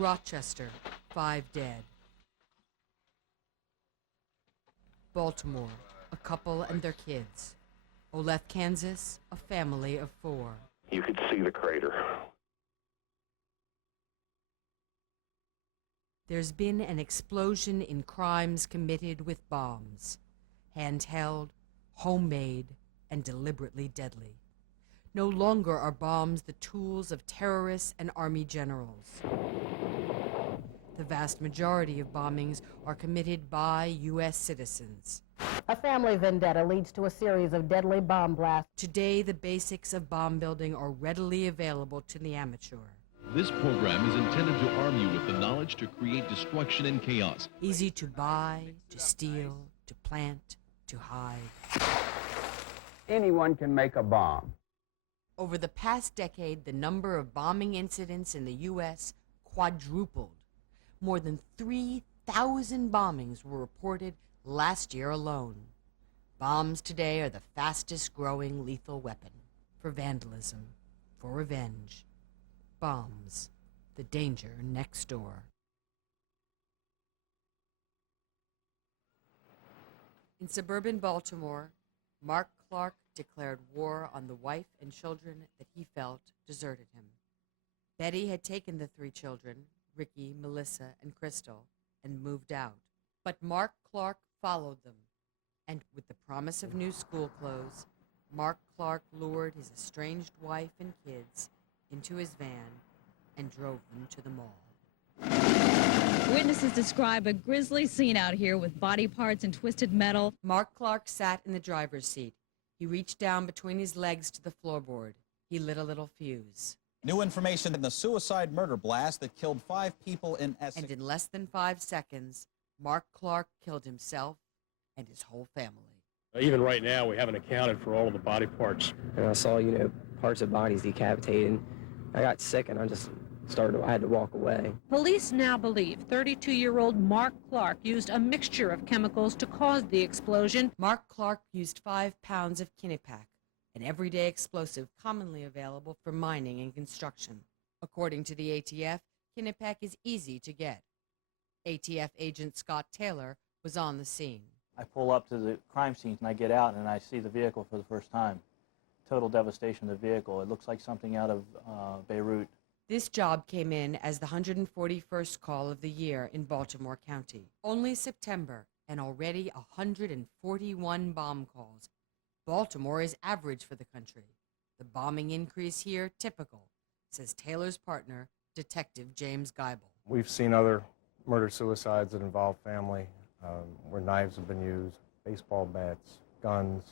Rochester, 5 dead. Baltimore, a couple and their kids. Olathe, Kansas, a family of 4. You could see the crater. There's been an explosion in crimes committed with bombs. Handheld, homemade, and deliberately deadly. No longer are bombs the tools of terrorists and army generals. The vast majority of bombings are committed by U.S. citizens. A family vendetta leads to a series of deadly bomb blasts. Today, the basics of bomb building are readily available to the amateur. This program is intended to arm you with the knowledge to create destruction and chaos. Easy to buy, to steal, to plant, to hide. Anyone can make a bomb. Over the past decade, the number of bombing incidents in the U.S. quadrupled. More than 3,000 bombings were reported last year alone. Bombs today are the fastest growing lethal weapon for vandalism, for revenge. Bombs, the danger next door. In suburban Baltimore, Mark Clark declared war on the wife and children that he felt deserted him. Betty had taken the 3 children, Ricky, Melissa, and Crystal, and moved out. But Mark Clark followed them, and with the promise of new school clothes, Mark Clark lured his estranged wife and kids into his van and drove them to the mall. Witnesses describe a grisly scene out here with body parts and twisted metal. Mark Clark sat in the driver's seat. He reached down between his legs to the floorboard. He lit a little fuse. New information in the suicide murder blast that killed 5 people in Essex. And in less than 5 seconds, Mark Clark killed himself and his whole family. Even right now, we haven't accounted for all of the body parts. And I saw, parts of bodies decapitated. I got sick and I had to walk away. Police now believe 32-year-old Mark Clark used a mixture of chemicals to cause the explosion. Mark Clark used 5 pounds of Kinipak, an everyday explosive commonly available for mining and construction. According to the ATF, Kinipak is easy to get. ATF agent Scott Taylor was on the scene. I pull up to the crime scene and I get out and I see the vehicle for the first time. Total devastation of the vehicle. It looks like something out of Beirut. This job came in as the 141st call of the year in Baltimore County. Only September, and already 141 bomb calls. Baltimore is average for the country. The bombing increase here, typical, says Taylor's partner, Detective James Geibel. We've seen other murder-suicides that involve family, where knives have been used, baseball bats, guns.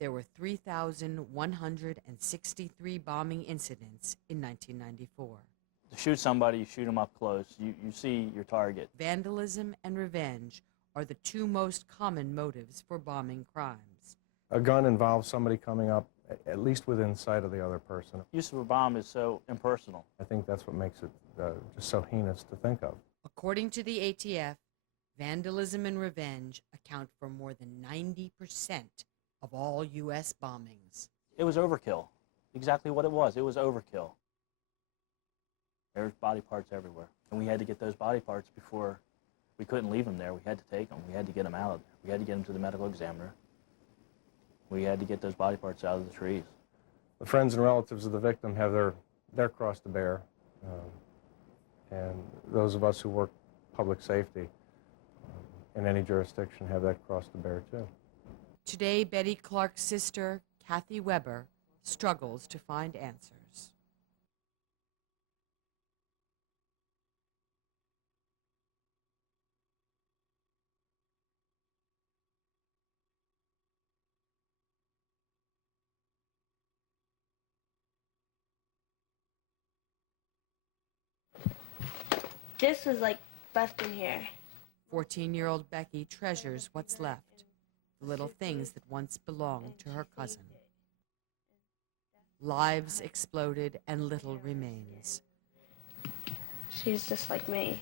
There were 3,163 bombing incidents in 1994. To shoot somebody, you shoot them up close. You see your target. Vandalism and revenge are the 2 most common motives for bombing crimes. A gun involves somebody coming up at least within sight of the other person. Use of a bomb is so impersonal. I think that's what makes it just so heinous to think of. According to the ATF, vandalism and revenge account for more than 90% of all U.S. bombings. It was overkill. Exactly what it was. It was overkill. There's body parts everywhere. And we had to get those body parts before we couldn't leave them there. We had to take them. We had to get them out of there. We had to get them to the medical examiner. We had to get those body parts out of the trees. The friends and relatives of the victim have their cross to bear. And those of us who work public safety in any jurisdiction have that cross to bear too. Today, Betty Clark's sister, Kathy Weber, struggles to find answers. This was left in here. 14-year-old Becky treasures what's left, the little things that once belonged to her cousin. Lives exploded and little remains. She's just like me.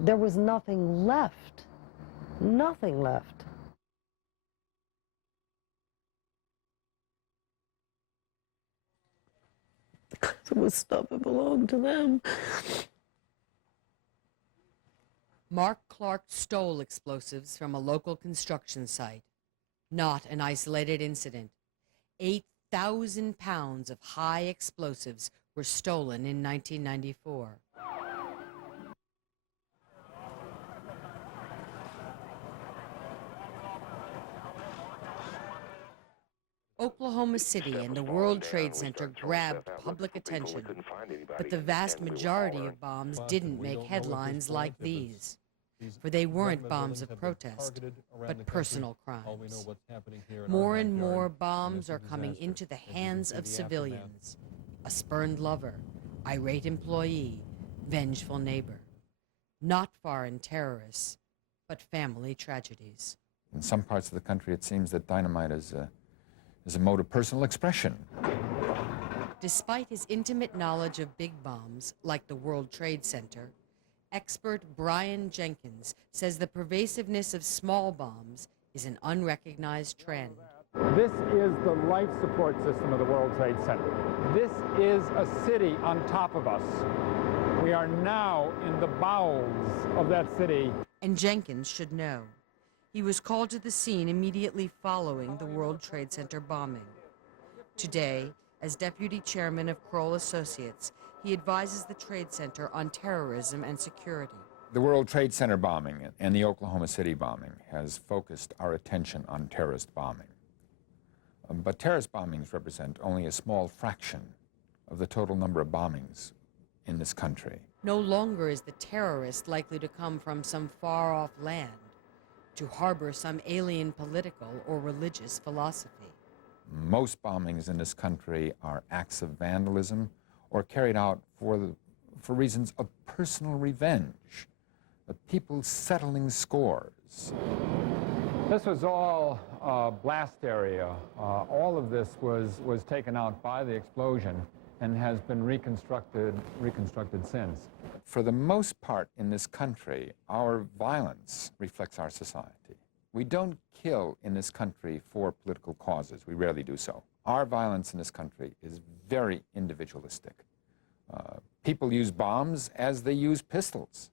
There was nothing left. Nothing left. some of the stuff that belonged to them. Mark Clark stole explosives from a local construction site. Not an isolated incident. 8,000 pounds of high explosives were stolen in 1994. Oklahoma City and the World Trade Center grabbed public attention, but the vast majority of bombs didn't make headlines like these, for they weren't bombs of protest, but personal crimes. More and more bombs are coming into the hands of civilians: a spurned lover, irate employee, vengeful neighbor. Not foreign terrorists, but family tragedies. In some parts of the country, it seems that dynamite is a mode of personal expression. Despite his intimate knowledge of big bombs, like the World Trade Center, expert Brian Jenkins says the pervasiveness of small bombs is an unrecognized trend. This is the life support system of the World Trade Center. This is a city on top of us. We are now in the bowels of that city. And Jenkins should know. He was called to the scene immediately following the World Trade Center bombing. Today, as deputy chairman of Kroll Associates, he advises the Trade Center on terrorism and security. The World Trade Center bombing and the Oklahoma City bombing has focused our attention on terrorist bombing. But terrorist bombings represent only a small fraction of the total number of bombings in this country. No longer is the terrorist likely to come from some far-off land, to harbor some alien political or religious philosophy. Most bombings in this country are acts of vandalism or carried out for reasons of personal revenge, of people settling scores. This was all blast area. All of this was taken out by the explosion and has been reconstructed since. For the most part in this country, our violence reflects our society. We don't kill in this country for political causes. We rarely do so. Our violence in this country is very individualistic. People use bombs as they use pistols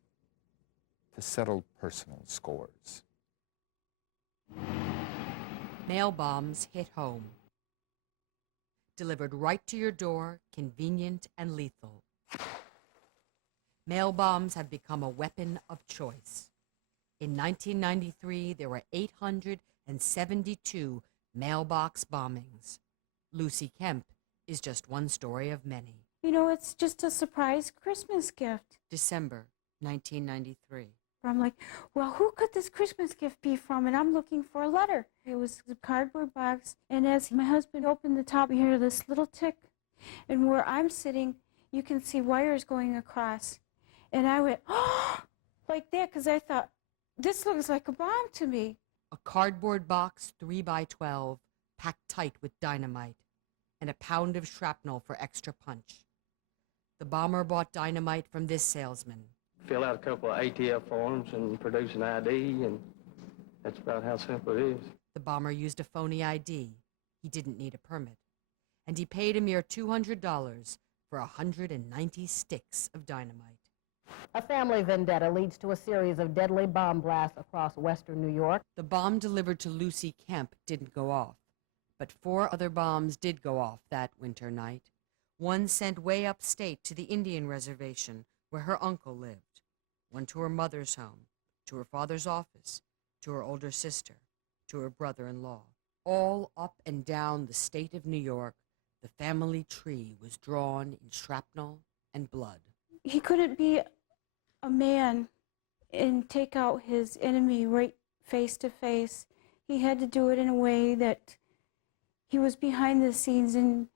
to settle personal scores. Mail bombs hit home. Delivered right to your door, convenient and lethal. Mail bombs have become a weapon of choice. In 1993, there were 872 mailbox bombings. Lucy Kemp is just one story of many. You know, it's just a surprise Christmas gift. December 1993. I'm like, well, who could this Christmas gift be from? And I'm looking for a letter. It was a cardboard box, and as my husband opened the top, you hear this little tick. And where I'm sitting, you can see wires going across. And I went, oh, like that, because I thought, this looks like a bomb to me. A cardboard box 3 by 12, packed tight with dynamite, and a pound of shrapnel for extra punch. The bomber bought dynamite from this salesman. Fill out a couple of ATF forms and produce an ID, and that's about how simple it is. The bomber used a phony ID. He didn't need a permit. And he paid a mere $200 for 190 sticks of dynamite. A family vendetta leads to a series of deadly bomb blasts across western New York. The bomb delivered to Lucy Kemp didn't go off, but 4 other bombs did go off that winter night. One sent way upstate to the Indian reservation where her uncle lived. One to her mother's home, to her father's office, to her older sister, to her brother-in-law. All up and down the state of New York, the family tree was drawn in shrapnel and blood. He couldn't be a man and take out his enemy right face to face. He had to do it in a way that he was behind the scenes and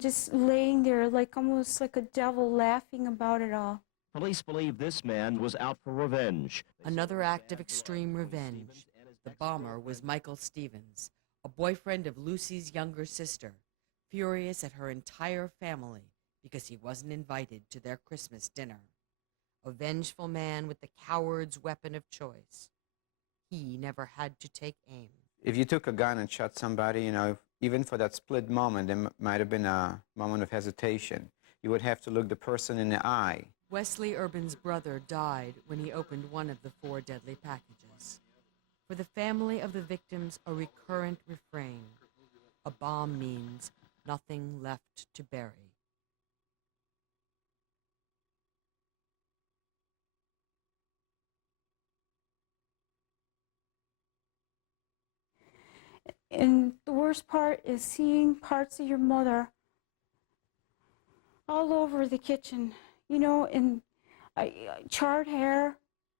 just laying there like almost like a devil, laughing about it all. Police believe this man was out for revenge. Another act of extreme revenge. The bomber was Michael Stevens, a boyfriend of Lucy's younger sister, furious at her entire family because he wasn't invited to their Christmas dinner. A vengeful man with the coward's weapon of choice. He never had to take aim. If you took a gun and shot somebody, you know, even for that split moment, there might have been a moment of hesitation. You would have to look the person in the eye. Wesley Urban's brother died when he opened one of the 4 deadly packages. For the family of the victims, a recurrent refrain: a bomb means nothing left to bury. And the worst part is seeing parts of your mother all over the kitchen, you know, and charred hair.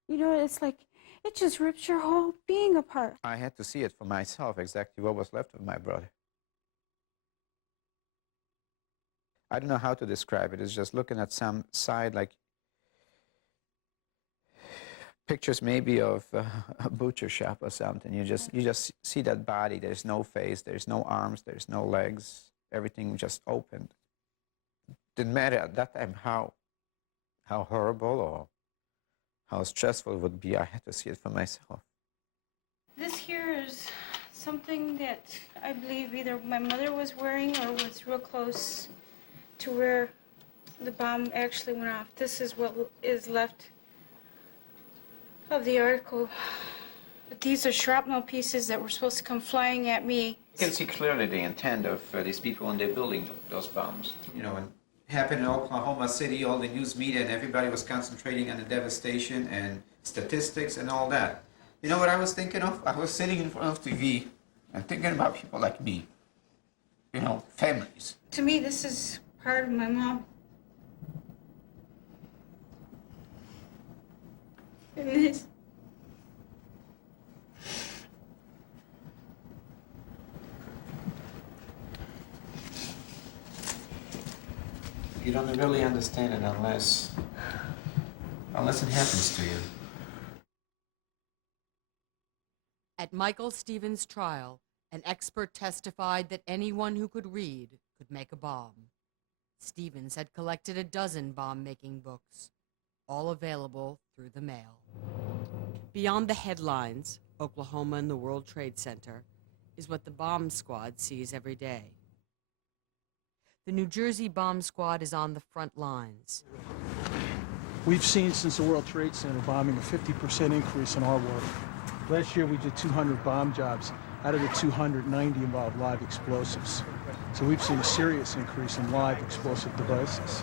You know, it's like, it just rips your whole being apart. I had to see it for myself, exactly what was left of my brother. I don't know how to describe it. It's just looking at some side, like pictures maybe of a butcher shop or something. You just see that body. There's no face, there's no arms, there's no legs. Everything just opened. Didn't matter at that time how horrible or how stressful it would be. I had to see it for myself. This here is something that I believe either my mother was wearing or was real close to where the bomb actually went off. This is what is left of the article. But these are shrapnel pieces that were supposed to come flying at me. You can see clearly the intent of these people when they're building those bombs. You know, when it happened in Oklahoma City, all the news media and everybody was concentrating on the devastation and statistics and all that. You know what I was thinking of? I was sitting in front of TV and thinking about people like me. You know, families. To me, this is part of my mom. And this. You don't really understand it unless it happens to you. At Michael Stevens' trial, an expert testified that anyone who could read could make a bomb. Stevens had collected a dozen bomb-making books, all available through the mail. Beyond the headlines, Oklahoma and the World Trade Center, is what the bomb squad sees every day. The New Jersey bomb squad is on the front lines. We've seen since the World Trade Center bombing a 50% increase in our work. Last year we did 200 bomb jobs. Out of the 290 involved live explosives. So we've seen a serious increase in live explosive devices.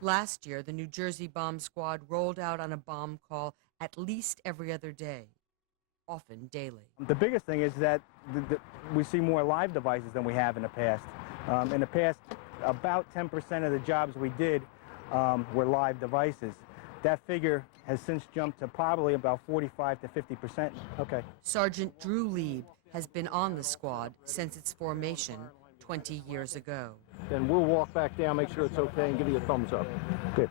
Last year, the New Jersey bomb squad rolled out on a bomb call at least every other day, often daily. The biggest thing is that we see more live devices than we have in the past. In the past, about 10% of the jobs we did were live devices. That figure has since jumped to probably about 45 to 50%. Okay. Sergeant Drew Lieb has been on the squad since its formation 20 years ago. Then we'll walk back down, make sure it's okay, and give you a thumbs up. Good.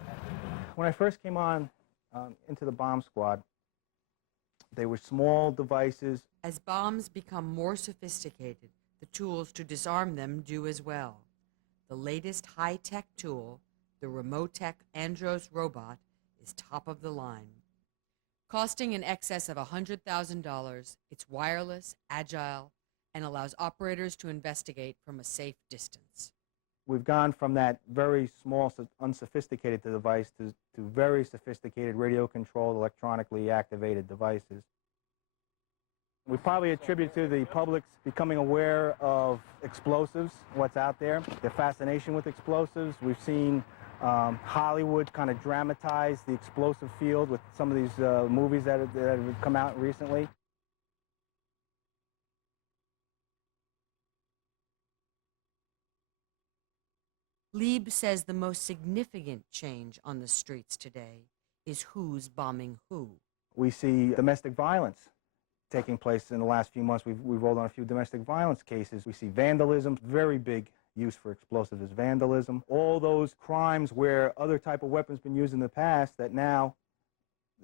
When I first came on into the bomb squad, they were small devices. As bombs become more sophisticated, the tools to disarm them do as well. The latest high-tech tool, the Remotech Andros robot, is top of the line. Costing in excess of $100,000, it's wireless, agile, and allows operators to investigate from a safe distance. We've gone from that very small, unsophisticated device to very sophisticated radio-controlled, electronically activated devices. We probably attribute to the public's becoming aware of explosives, what's out there, their fascination with explosives. We've seen Hollywood kind of dramatize the explosive field with some of these movies that have come out recently. Lieb says the most significant change on the streets today is who's bombing who. We see domestic violence taking place in the last few months. We've rolled on a few domestic violence cases. We see vandalism, very big use for explosives is vandalism. All those crimes where other type of weapons been used in the past that now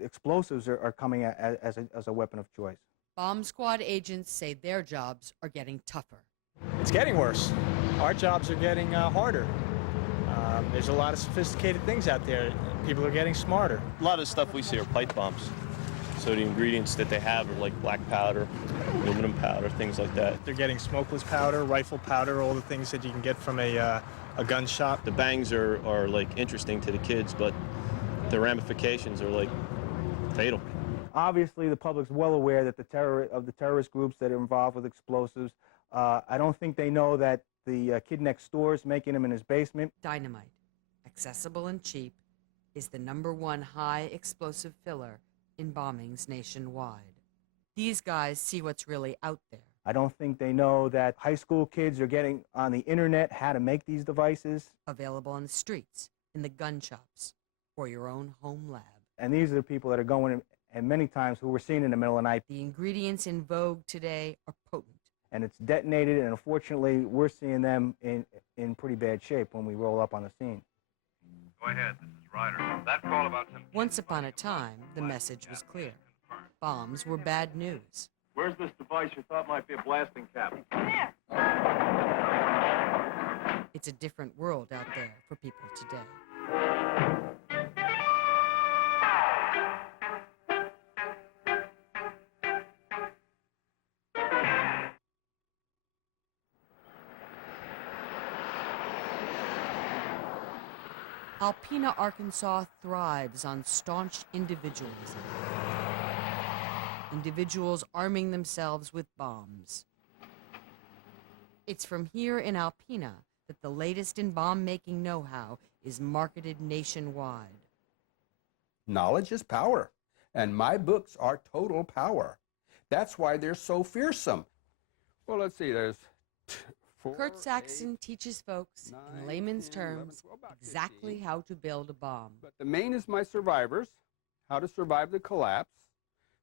explosives are coming as a weapon of choice. Bomb squad agents say their jobs are getting tougher. It's getting worse. Our jobs are getting harder. There's a lot of sophisticated things out there. People are getting smarter. A lot of stuff we see are pipe bombs. So the ingredients that they have are like black powder, aluminum powder, things like that. They're getting smokeless powder, rifle powder, all the things that you can get from a gun shop. The bangs are like interesting to the kids, but the ramifications are like fatal. Obviously, the public's well aware that the terrorist groups that are involved with explosives. I don't think they know that the kid next door is making them in his basement. Dynamite, accessible and cheap, is the #1 high explosive filler in bombings nationwide. These guys see what's really out there. I don't think they know that high school kids are getting on the internet how to make these devices. Available on the streets, in the gun shops, or your own home lab. And these are the people that are going, and many times who we're seeing in the middle of the night. The ingredients in vogue today are potent. And it's detonated, and unfortunately, we're seeing them in pretty bad shape when we roll up on the scene. Go ahead, this is Ryder. That call about some... Once upon a time, the message was clear. Bombs were bad news. Where's this device you thought might be a blasting cap? There. It's a different world out there for people today. Alpena, Arkansas thrives on staunch individualism. Individuals arming themselves with bombs. It's from here in Alpena that the latest in bomb-making know-how is marketed nationwide. Knowledge is power, and my books are total power. That's why they're so fearsome. Well, let's see, there's... Kurt Saxon teaches folks, in layman's terms, exactly how to build a bomb. But the main is my survivors, how to survive the collapse.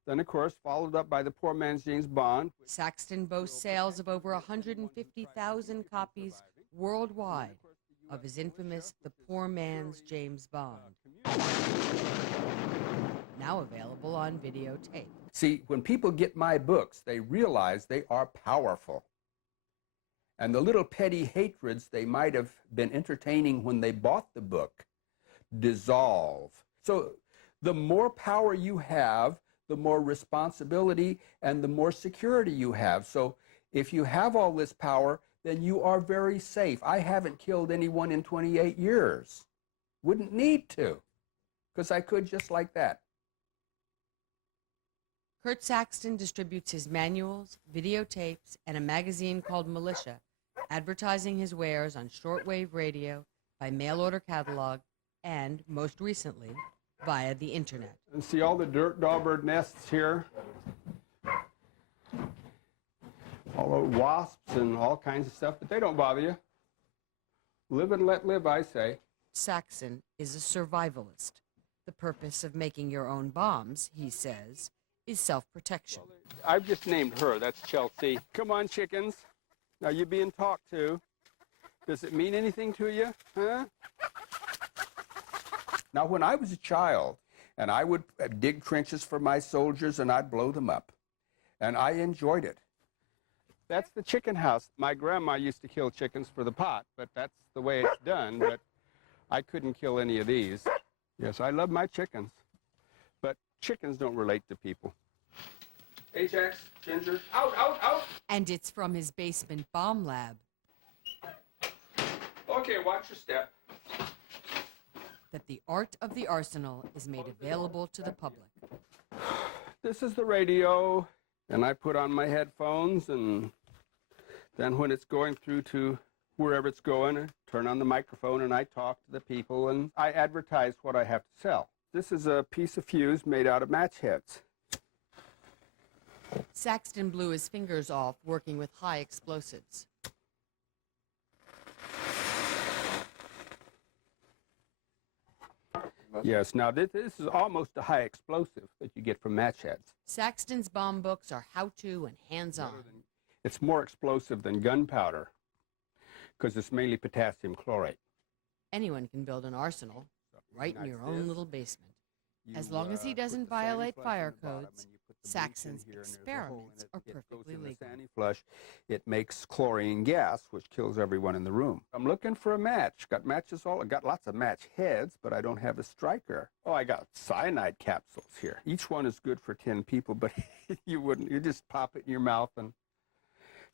Then, of course, followed up by the poor man's James Bond. Saxton boasts sales of over 150,000 copies worldwide of his infamous The Poor Man's James Bond. Now available on videotape. See, when people get my books, they realize they are powerful. And the little petty hatreds they might have been entertaining when they bought the book dissolve. So the more power you have, the more responsibility and the more security you have. So if you have all this power, then you are very safe. I haven't killed anyone in 28 years. Wouldn't need to, because I could just like that. Kurt Saxton distributes his manuals, videotapes, and a magazine called Militia, advertising his wares on shortwave radio, by mail-order catalog, and, most recently, via the internet. And see all the dirt dauber nests here? All the wasps and all kinds of stuff, but they don't bother you. Live and let live, I say. Saxon is a survivalist. The purpose of making your own bombs, he says, is self-protection. I've just named her. That's Chelsea. Come on, chickens. Now you're being talked to. Does it mean anything to you? Huh? Now, when I was a child, and I would dig trenches for my soldiers, and I'd blow them up, and I enjoyed it. That's the chicken house. My grandma used to kill chickens for the pot, but that's the way it's done, but I couldn't kill any of these. Yes, I love my chickens, but chickens don't relate to people. Ajax, Ginger, out, out, out! And it's from his basement bomb lab. Okay, watch your step. That the art of the arsenal is made available to the public. This is the radio, and I put on my headphones, and then when it's going through to wherever it's going, I turn on the microphone and I talk to the people, and I advertise what I have to sell. This is a piece of fuse made out of match heads. Saxton blew his fingers off working with high explosives. Yes, now this is almost a high explosive that you get from match heads. Saxton's bomb books are how-to and hands-on. It's more explosive than gunpowder because it's mainly potassium chlorate. Anyone can build an arsenal right in your own little basement. As long as he doesn't violate fire codes, Saxon's experiments are perfectly legal. flush, it makes chlorine gas, which kills everyone in the room. I'm looking for a match. Got matches all, I got lots of match heads, but I don't have a striker. Oh, I got cyanide capsules here. Each one is good for 10 people, but you just pop it in your mouth and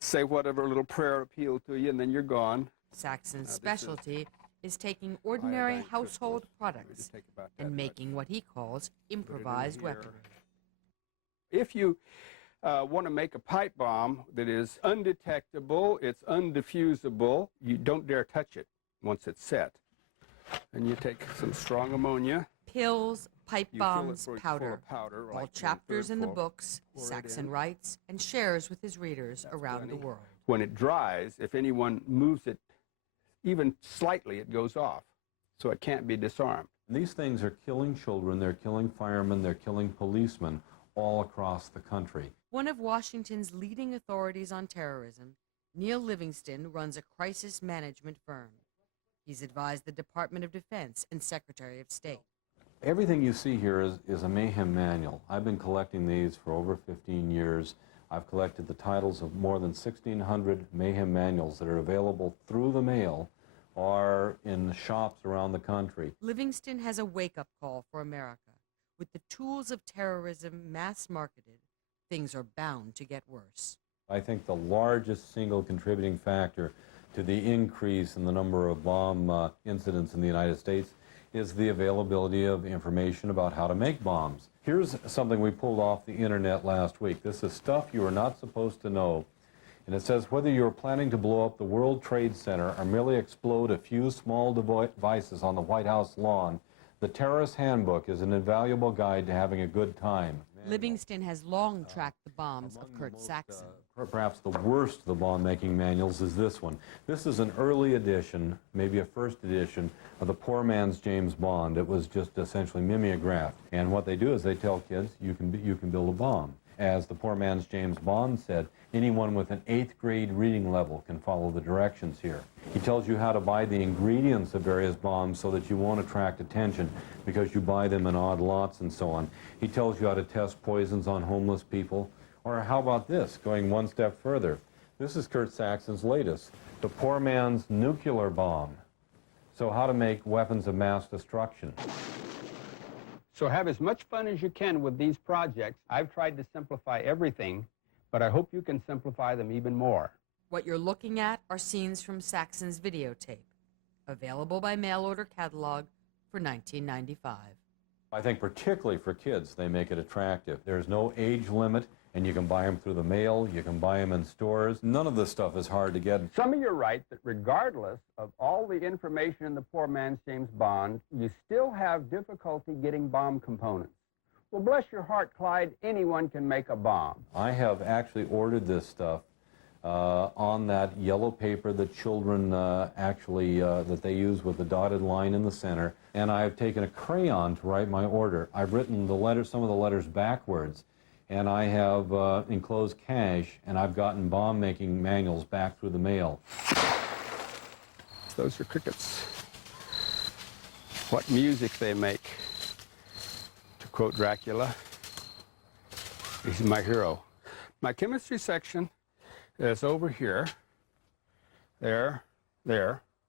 say whatever little prayer appealed to you, and then you're gone. Saxon's specialty is taking ordinary household products and making what he calls improvised weapons. If you want to make a pipe bomb that is undetectable, it's undiffusible, you don't dare touch it once it's set. And you take some strong ammonia. Pills, pipe bombs, powder, all like chapters in the books Saxon writes and shares with his readers around the world. When it dries, if anyone moves it even slightly, it goes off, so it can't be disarmed. These things are killing children, they're killing firemen, they're killing policemen all across the country. One of Washington's leading authorities on terrorism, Neil Livingston, runs a crisis management firm. He's advised the Department of Defense and Secretary of State. Everything you see here is a mayhem manual. I've been collecting these for over 15 years. I've collected the titles of more than 1,600 mayhem manuals that are available through the mail or in shops around the country. Livingston has a wake-up call for America. With the tools of terrorism mass-marketed, things are bound to get worse. I think the largest single contributing factor to the increase in the number of bomb incidents in the United States is the availability of information about how to make bombs. Here's something we pulled off the internet last week. This is stuff you are not supposed to know. And it says whether you're planning to blow up the World Trade Center or merely explode a few small devices on the White House lawn, the Terrorist Handbook is an invaluable guide to having a good time. Livingston has long tracked the bombs of Kurt Saxon. Perhaps the worst of the bomb-making manuals is this one. This is an early edition, maybe a first edition, of the poor man's James Bond. It was just essentially mimeographed. And what they do is they tell kids, you can build a bomb. As the poor man's James Bond said, anyone with an 8th grade reading level can follow the directions here. He tells you how to buy the ingredients of various bombs so that you won't attract attention because you buy them in odd lots and so on. He tells you how to test poisons on homeless people. Or how about this, going one step further? This is Kurt Saxon's latest, the poor man's nuclear bomb. So how to make weapons of mass destruction. So have as much fun as you can with these projects. I've tried to simplify everything, but I hope you can simplify them even more. What you're looking at are scenes from Saxon's videotape, available by mail order catalog for $19.95. I think particularly for kids, they make it attractive. There's no age limit, and you can buy them through the mail, you can buy them in stores. None of this stuff is hard to get. Some of you write that regardless of all the information in the poor man's James Bond, you still have difficulty getting bomb components. Well, bless your heart, Clyde, anyone can make a bomb. I have actually ordered this stuff on that yellow paper that children that they use with the dotted line in the center, and I've taken a crayon to write my order. I've written the letters, some of the letters backwards, and I have enclosed cash, and I've gotten bomb-making manuals back through the mail. Those are crickets. What music they make. To quote Dracula, he's my hero. My chemistry section is over here, there.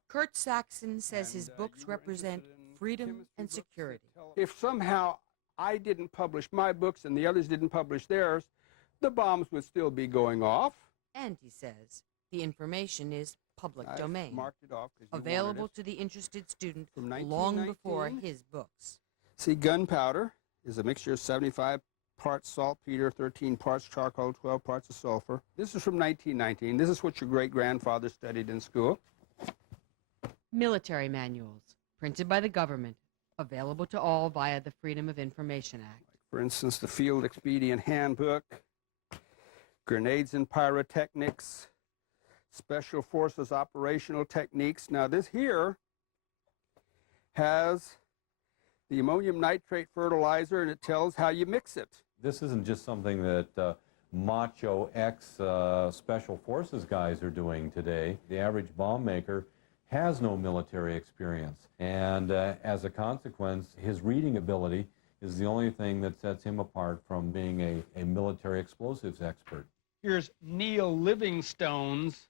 Kurt Saxon says his books represent freedom and security. If somehow I didn't publish my books and the others didn't publish theirs, the bombs would still be going off. And he says the information is public domain, marked it off available to the interested student long before his books. See, gunpowder is a mixture of 75 parts saltpeter, 13 parts charcoal, 12 parts of sulfur. This is from 1919. This is what your great-grandfather studied in school. Military manuals, printed by the government, available to all via the Freedom of Information Act. For instance, the Field Expedient Handbook, Grenades and Pyrotechnics, Special Forces Operational Techniques. Now this here has the ammonium nitrate fertilizer, and it tells how you mix it. This isn't just something that macho ex-Special Forces guys are doing today. The average bomb maker has no military experience, and as a consequence, his reading ability is the only thing that sets him apart from being a military explosives expert. Here's Neil Livingstone's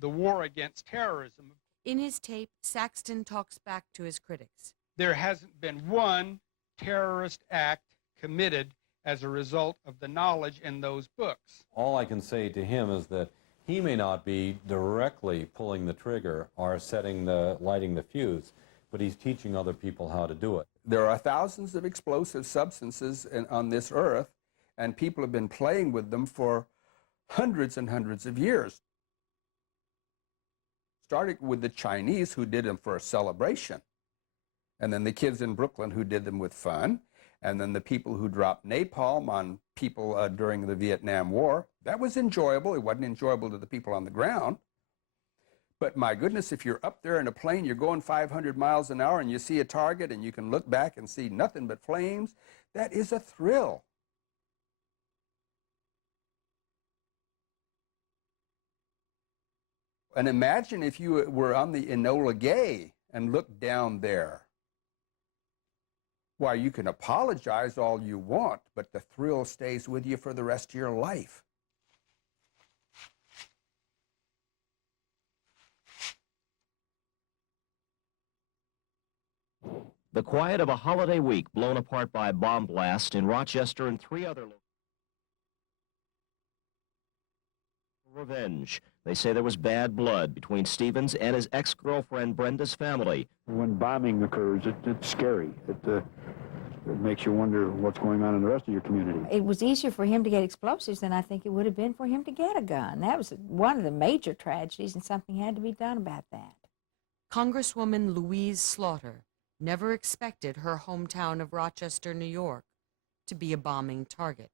The War Against Terrorism. In his tape, Saxon talks back to his critics. There hasn't been one terrorist act committed as a result of the knowledge in those books. All I can say to him is that he may not be directly pulling the trigger or lighting the fuse, but he's teaching other people how to do it. There are thousands of explosive substances on this earth, and people have been playing with them for hundreds and hundreds of years. Started with the Chinese, who did them for a celebration, and then the kids in Brooklyn who did them with fun, and then the people who dropped napalm on people during the Vietnam War. That was enjoyable. It wasn't enjoyable to the people on the ground. But my goodness, if you're up there in a plane, you're going 500 miles an hour, and you see a target, and you can look back and see nothing but flames, that is a thrill. And imagine if you were on the Enola Gay and looked down there. Why, you can apologize all you want, but the thrill stays with you for the rest of your life. The quiet of a holiday week blown apart by a bomb blast in Rochester and 3 other locations. Revenge. They say there was bad blood between Stevens and his ex-girlfriend Brenda's family. When bombing occurs, it's scary. It makes you wonder what's going on in the rest of your community. It was easier for him to get explosives than I think it would have been for him to get a gun. That was one of the major tragedies, and something had to be done about that. Congresswoman Louise Slaughter never expected her hometown of Rochester, New York, to be a bombing target.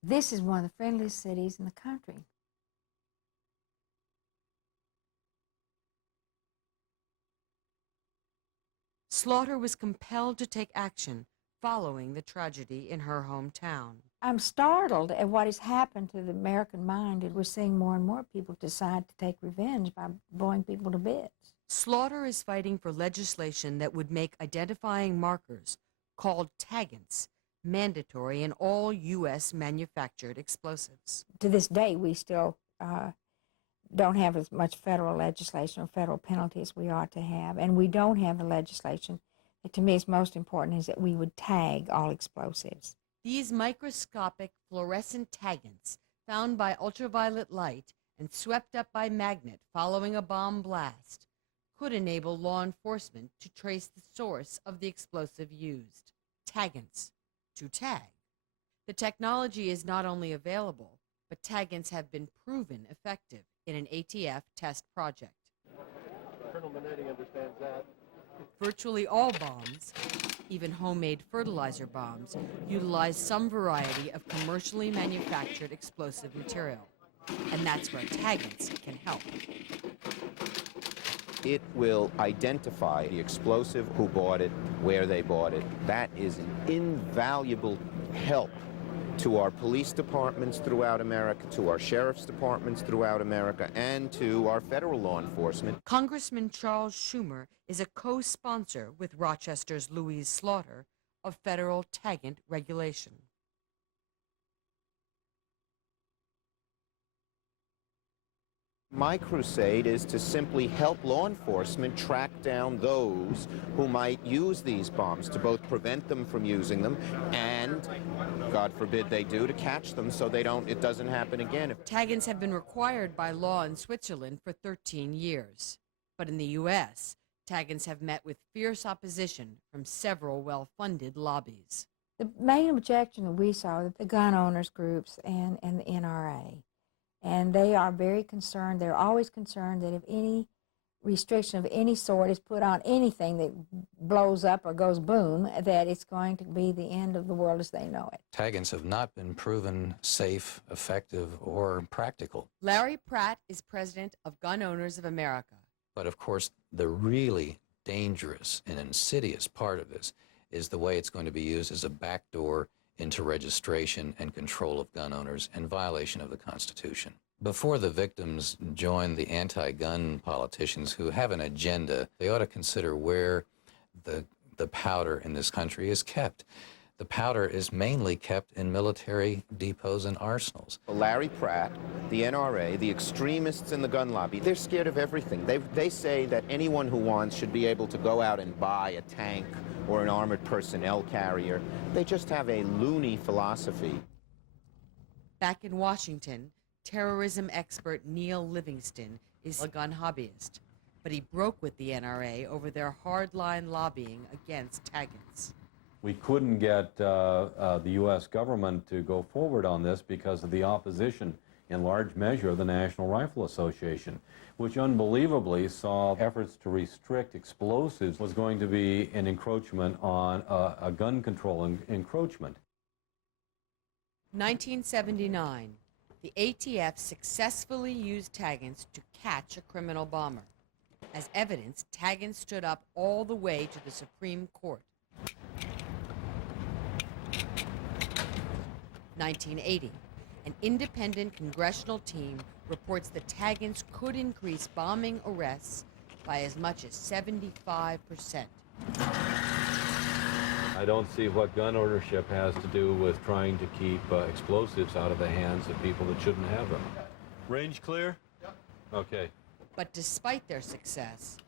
This is one of the friendliest cities in the country. Slaughter was compelled to take action following the tragedy in her hometown. I'm startled at what has happened to the American mind, and we're seeing more and more people decide to take revenge by blowing people to bits. Slaughter is fighting for legislation that would make identifying markers, called taggants, mandatory in all U.S. manufactured explosives. To this day, we still don't have as much federal legislation or federal penalty as we ought to have, and we don't have the legislation that to me is most important, is that we would tag all explosives. These microscopic fluorescent taggants, found by ultraviolet light and swept up by magnet following a bomb blast, could enable law enforcement to trace the source of the explosive used. Taggants. To tag. The technology is not only available, but taggants have been proven effective in an ATF test project. Colonel Minetti understands that. Virtually all bombs, even homemade fertilizer bombs, utilize some variety of commercially manufactured explosive material. And that's where taggants can help. It will identify the explosive, who bought it, where they bought it. That is an invaluable help to our police departments throughout America, to our sheriff's departments throughout America, and to our federal law enforcement. Congressman Charles Schumer is a co-sponsor with Rochester's Louise Slaughter of federal taggant regulation. My crusade is to simply help law enforcement track down those who might use these bombs, to both prevent them from using them and, God forbid they do, to catch them so it doesn't happen again. Taggants have been required by law in Switzerland for 13 years. But in the U.S., taggants have met with fierce opposition from several well-funded lobbies. The main objection that we saw was the gun owners groups and the NRA. And they are very concerned. They're always concerned that if any restriction of any sort is put on anything that blows up or goes boom, that it's going to be the end of the world as they know it. Taggants have not been proven safe, effective, or practical. Larry Pratt is president of Gun Owners of America. But of course, the really dangerous and insidious part of this is the way it's going to be used as a backdoor into registration and control of gun owners in violation of the Constitution. Before the victims join the anti-gun politicians who have an agenda, they ought to consider where the powder in this country is kept. The powder is mainly kept in military depots and arsenals. Larry Pratt, the NRA, the extremists in the gun lobby, they're scared of everything. They say that anyone who wants should be able to go out and buy a tank or an armored personnel carrier. They just have a loony philosophy. Back in Washington, terrorism expert Neil Livingston is a gun hobbyist, but he broke with the NRA over their hardline lobbying against taggants. We couldn't get the U.S. government to go forward on this because of the opposition, in large measure, of the National Rifle Association, which unbelievably saw efforts to restrict explosives was going to be an encroachment on a gun control encroachment. 1979, the ATF successfully used taggants to catch a criminal bomber. As evidence, taggants stood up all the way to the Supreme Court. 1980, an independent congressional team reports that taggants could increase bombing arrests by as much as 75%. I don't see what gun ownership has to do with trying to keep explosives out of the hands of people that shouldn't have them. Range clear? Yep. Okay. But despite their success,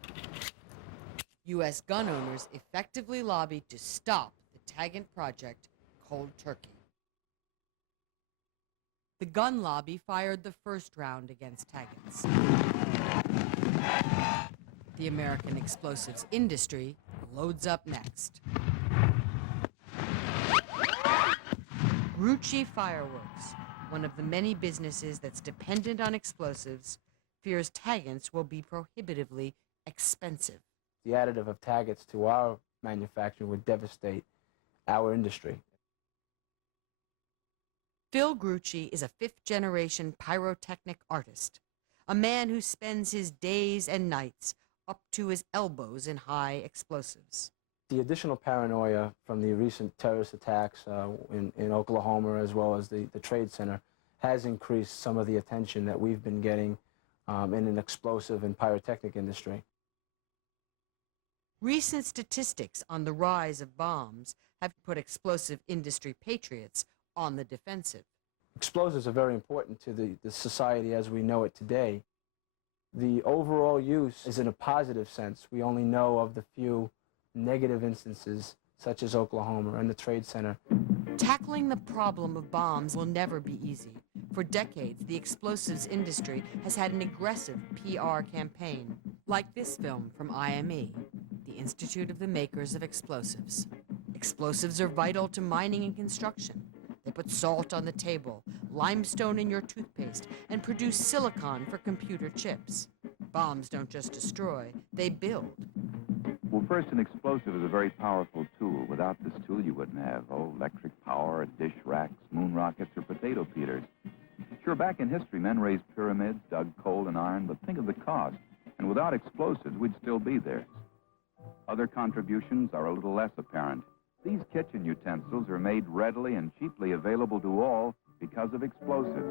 U.S. gun owners effectively lobbied to stop the taggant project cold turkey. The gun lobby fired the first round against taggants. The American explosives industry loads up next. Grucci Fireworks, one of the many businesses that's dependent on explosives, fears taggants will be prohibitively expensive. The additive of taggants to our manufacturing would devastate our industry. Phil Grucci is a fifth-generation pyrotechnic artist, a man who spends his days and nights up to his elbows in high explosives. The additional paranoia from the recent terrorist attacks in Oklahoma, as well as the Trade Center, has increased some of the attention that we've been getting in an explosive and pyrotechnic industry. Recent statistics on the rise of bombs have put explosive industry patriots on the defensive. Explosives are very important to the society as we know it today. The overall use is in a positive sense. We only know of the few negative instances, such as Oklahoma and the Trade Center. Tackling the problem of bombs will never be easy. For decades, the explosives industry has had an aggressive PR campaign, like this film from IME, the Institute of the Makers of Explosives. Explosives are vital to mining and construction. They put salt on the table, limestone in your toothpaste, and produce silicon for computer chips. Bombs don't just destroy, they build. Well, first, an explosive is a very powerful tool. Without this tool, you wouldn't have, electric power, dish racks, moon rockets, or potato peelers. Sure, back in history, men raised pyramids, dug coal and iron, but think of the cost. And without explosives, we'd still be there. Other contributions are a little less apparent. These kitchen utensils are made readily and cheaply available to all because of explosives.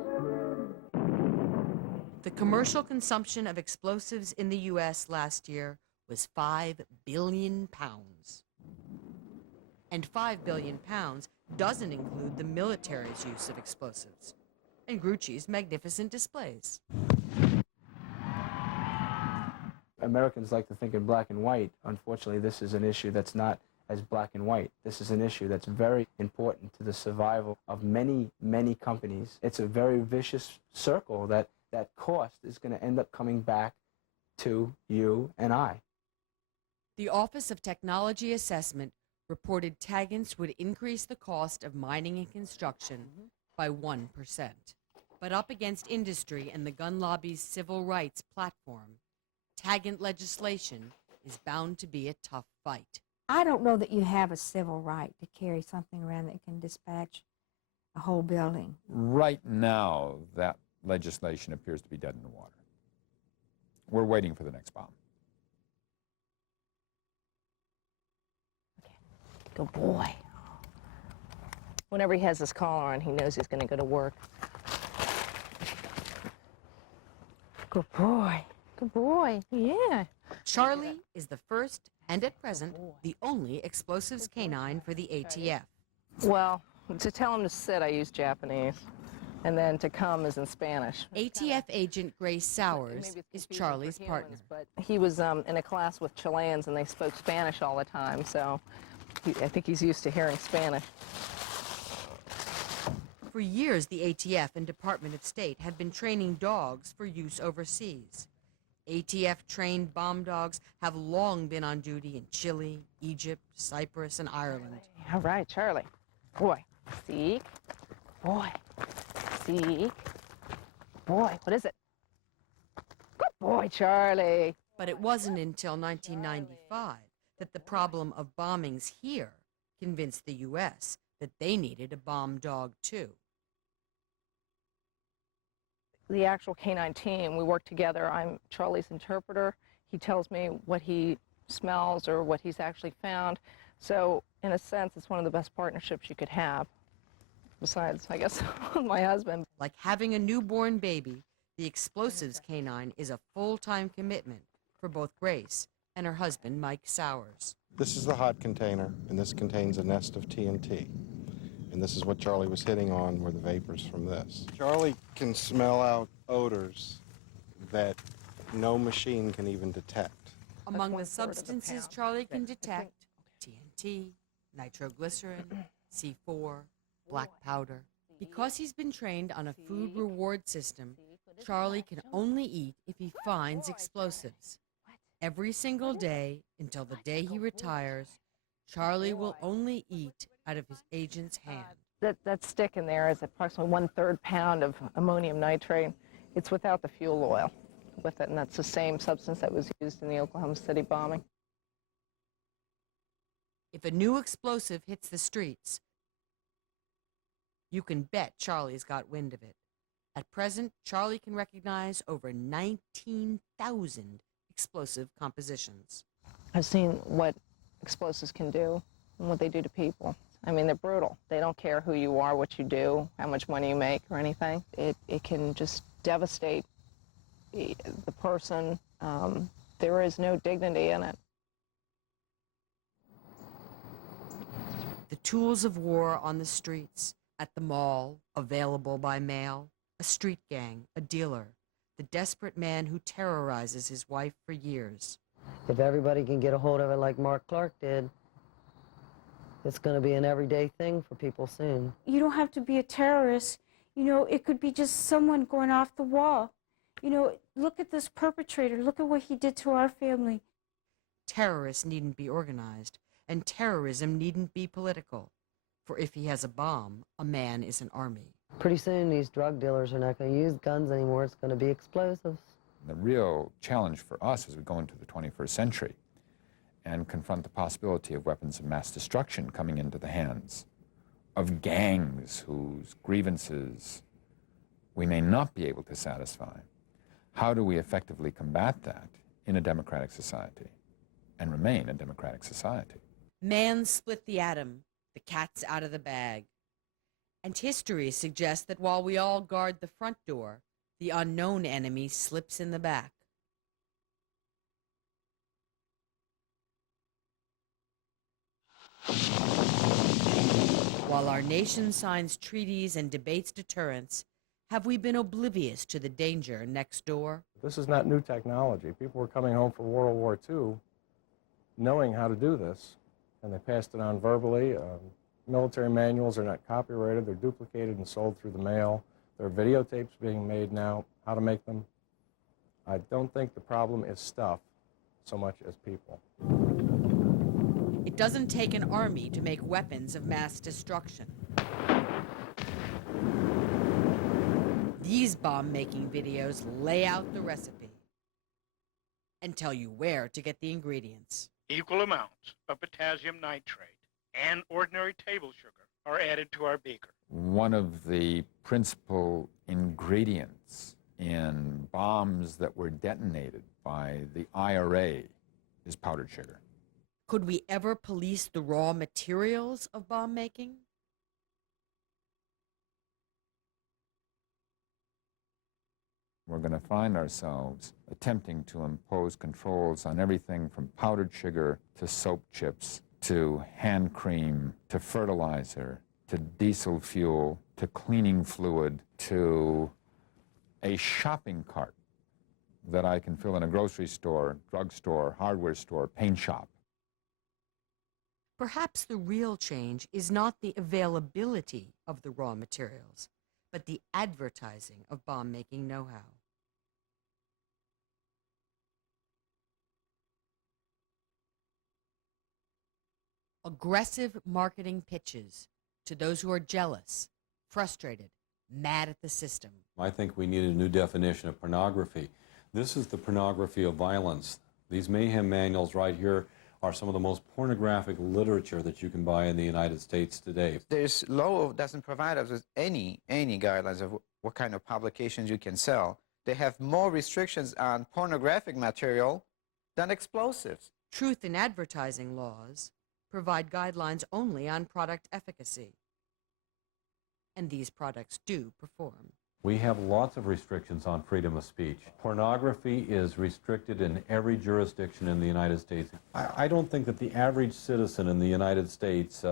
The commercial consumption of explosives in the U.S. last year was 5 billion pounds. And 5 billion pounds doesn't include the military's use of explosives and Grucci's magnificent displays. Americans like to think in black and white. Unfortunately, this is an issue that's not as black and white. This is an issue that's very important to the survival of many, many companies. It's a very vicious circle that cost is going to end up coming back to you and I. The Office of Technology Assessment reported taggants would increase the cost of mining and construction by 1%. But up against industry and the gun lobby's civil rights platform, taggant legislation is bound to be a tough fight. I don't know that you have a civil right to carry something around that can dispatch a whole building. Right now, that legislation appears to be dead in the water. We're waiting for the next bomb. Good boy. Whenever he has his collar on, he knows he's going to go to work. Good boy. Good boy. Yeah. Charlie is the first and at present the only explosives canine for the ATF. Well, to tell him to sit, I use Japanese. And then to come is in Spanish. ATF agent Grace Sowers is Charlie's partner. But he was in a class with Chileans, and they spoke Spanish all the time, so I think he's used to hearing Spanish. For years, the ATF and Department of State have been training dogs for use overseas. ATF-trained bomb dogs have long been on duty in Chile, Egypt, Cyprus, and Ireland. All right, Charlie. Boy, seek. Boy, seek. Boy, what is it? Good boy, Charlie. But it wasn't until 1995 that the problem of bombings here convinced the U.S. that they needed a bomb dog, too. The actual canine team, we work together. I'm Charlie's interpreter. He tells me what he smells or what he's actually found. So, in a sense, it's one of the best partnerships you could have. Besides, I guess, my husband. Like having a newborn baby, the explosives canine is a full-time commitment for both Grace and her husband, Mike Sowers. This is the hot container, and this contains a nest of TNT. And this is what Charlie was hitting on, were the vapors from this. Charlie can smell out odors that no machine can even detect. Among the substances Charlie can detect, TNT, nitroglycerin, C4, black powder. Because he's been trained on a food reward system, Charlie can only eat if he finds explosives. Every single day, until the day he retires, Charlie will only eat out of his agent's hand. That stick in there is approximately 1/3 pound of ammonium nitrate. It's without the fuel oil with it, and that's the same substance that was used in the Oklahoma City bombing. If a new explosive hits the streets, you can bet Charlie's got wind of it. At present, Charlie can recognize over 19,000 explosive compositions. I've seen what explosives can do and what they do to people. I mean, they're brutal. They don't care who you are, what you do, how much money you make, or anything. It can just devastate the person. There is no dignity in it. The tools of war on the streets, at the mall, available by mail, a street gang, a dealer, the desperate man who terrorizes his wife for years. If everybody can get a hold of it like Mark Clark did, it's going to be an everyday thing for people soon. You don't have to be a terrorist. You know, it could be just someone going off the wall. You know, look at this perpetrator. Look at what he did to our family. Terrorists needn't be organized, and terrorism needn't be political. For if he has a bomb, a man is an army. Pretty soon, these drug dealers are not going to use guns anymore. It's going to be explosives. The real challenge for us as we go into the 21st century and confront the possibility of weapons of mass destruction coming into the hands of gangs whose grievances we may not be able to satisfy. How do we effectively combat that in a democratic society and remain a democratic society? Man split the atom, the cat's out of the bag. And history suggests that while we all guard the front door, the unknown enemy slips in the back. While our nation signs treaties and debates deterrence, have we been oblivious to the danger next door? This is not new technology. People were coming home from World War II knowing how to do this, and they passed it on verbally. Military manuals are not copyrighted. They're duplicated and sold through the mail. There are videotapes being made now, how to make them. I don't think the problem is stuff so much as people. It doesn't take an army to make weapons of mass destruction. These bomb-making videos lay out the recipe and tell you where to get the ingredients. Equal amounts of potassium nitrate and ordinary table sugar are added to our beaker. One of the principal ingredients in bombs that were detonated by the IRA is powdered sugar. Could we ever police the raw materials of bomb making? We're going to find ourselves attempting to impose controls on everything from powdered sugar to soap chips to hand cream, to fertilizer, to diesel fuel, to cleaning fluid, to a shopping cart that I can fill in a grocery store, drugstore, hardware store, paint shop. Perhaps the real change is not the availability of the raw materials, but the advertising of bomb-making know-how. Aggressive marketing pitches to those who are jealous, frustrated, mad at the system. I think we need a new definition of pornography. This is the pornography of violence. These mayhem manuals right here are some of the most pornographic literature that you can buy in the United States today. This law doesn't provide us with any guidelines of what kind of publications you can sell. They have more restrictions on pornographic material than explosives. Truth in advertising laws provide guidelines only on product efficacy. And these products do perform. We have lots of restrictions on freedom of speech. Pornography is restricted in every jurisdiction in the United States. I don't think that the average citizen in the United States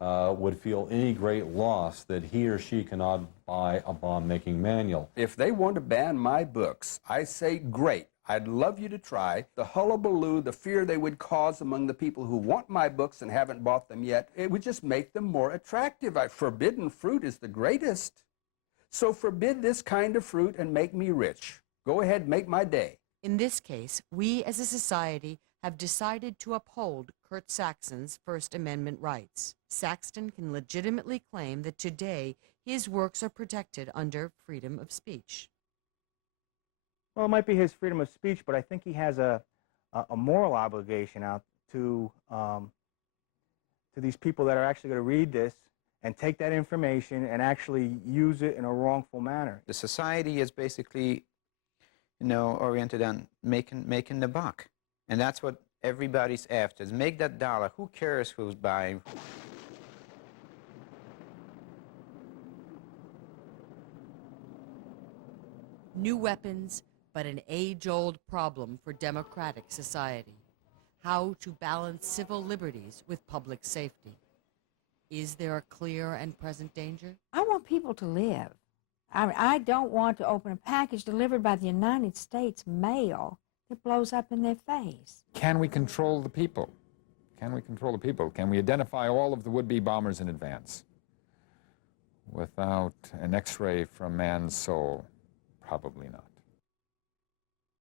would feel any great loss that he or she cannot buy a bomb-making manual. If they want to ban my books, I say great. I'd love you to try. The hullabaloo, the fear they would cause among the people who want my books and haven't bought them yet, it would just make them more attractive. Forbidden fruit is the greatest. So forbid this kind of fruit and make me rich. Go ahead, make my day. In this case, we as a society have decided to uphold Kurt Saxon's First Amendment rights. Saxon can legitimately claim that today his works are protected under freedom of speech. Well, it might be his freedom of speech, but I think he has a moral obligation out to these people that are actually going to read this and take that information and actually use it in a wrongful manner. The society is basically, oriented on making the buck. And that's what everybody's after, is make that dollar. Who cares who's buying? New weapons, but an age-old problem for democratic society. How to balance civil liberties with public safety. Is there a clear and present danger? I want people to live. I don't want to open a package delivered by the United States mail that blows up in their face. Can we control the people? Can we control the people? Can we identify all of the would-be bombers in advance? Without an X-ray from man's soul, probably not.